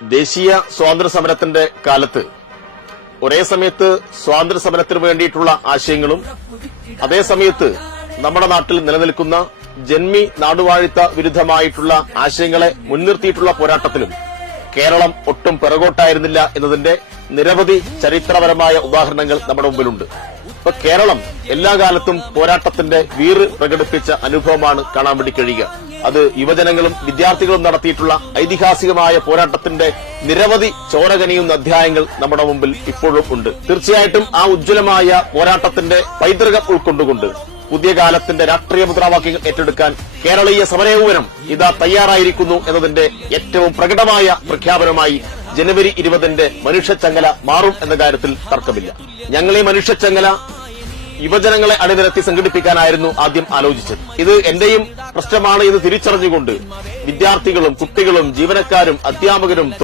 ദേശീയ സ്വാതന്ത്ര്യ സമരത്തിന്റെ കാലത്ത് ഒരേ സമയത്ത് സ്വാതന്ത്ര്യ സമരത്തിന് വേണ്ടിയിട്ടുള്ള ആശയങ്ങളും അതേസമയത്ത് നമ്മുടെ നാട്ടിൽ നിലനിൽക്കുന്ന ജന്മി നാടുവാഴിത്ത വിരുദ്ധമായിട്ടുള്ള ആശയങ്ങളെ മുൻനിർത്തിയിട്ടുള്ള പോരാട്ടത്തിലും കേരളം ഒട്ടും പിറകോട്ടായിരുന്നില്ല എന്നതിന്റെ നിരവധി ചരിത്രപരമായ ഉദാഹരണങ്ങൾ നമ്മുടെ മുമ്പിലുണ്ട്. ഇപ്പൊ കേരളം എല്ലാ കാലത്തും പോരാട്ടത്തിന്റെ വീറ് പ്രകടിപ്പിച്ച അനുഭവമാണ് കാണാൻ വേണ്ടി കഴിയുക. അത് യുവജനങ്ങളും വിദ്യാർത്ഥികളും നടത്തിയിട്ടുള്ള ഐതിഹാസികമായ പോരാട്ടത്തിന്റെ നിരവധി ചോരകനിയുന്ന അധ്യായങ്ങൾ നമ്മുടെ മുമ്പിൽ ഇപ്പോഴും ഉണ്ട്. തീർച്ചയായിട്ടും ആ ഉജ്ജ്വലമായ പോരാട്ടത്തിന്റെ പൈതൃകം ഉൾക്കൊണ്ടുകൊണ്ട് പുതിയ കാലത്തിന്റെ രാഷ്ട്രീയ മുദ്രാവാക്യങ്ങൾ ഏറ്റെടുക്കാൻ കേരളീയ സമരയൗവനം ഇതാ തയ്യാറായിരിക്കുന്നു എന്നതിന്റെ ഏറ്റവും പ്രകടമായ പ്രഖ്യാപനമായി ജനുവരി 20 മനുഷ്യച്ചങ്ങല മാറും എന്ന കാര്യത്തിൽ തർക്കമില്ല. ഞങ്ങൾ ഈ മനുഷ്യച്ചങ്ങല യുവജനങ്ങളെ അണിനിരത്തി സംഘടിപ്പിക്കാനായിരുന്നു ആദ്യം ആലോചിച്ചത്. ഇത് എന്റെയും പ്രശ്നമാണ് ഇത് തിരിച്ചറിഞ്ഞുകൊണ്ട് വിദ്യാർത്ഥികളും കുട്ടികളും ജീവനക്കാരും അധ്യാപകരും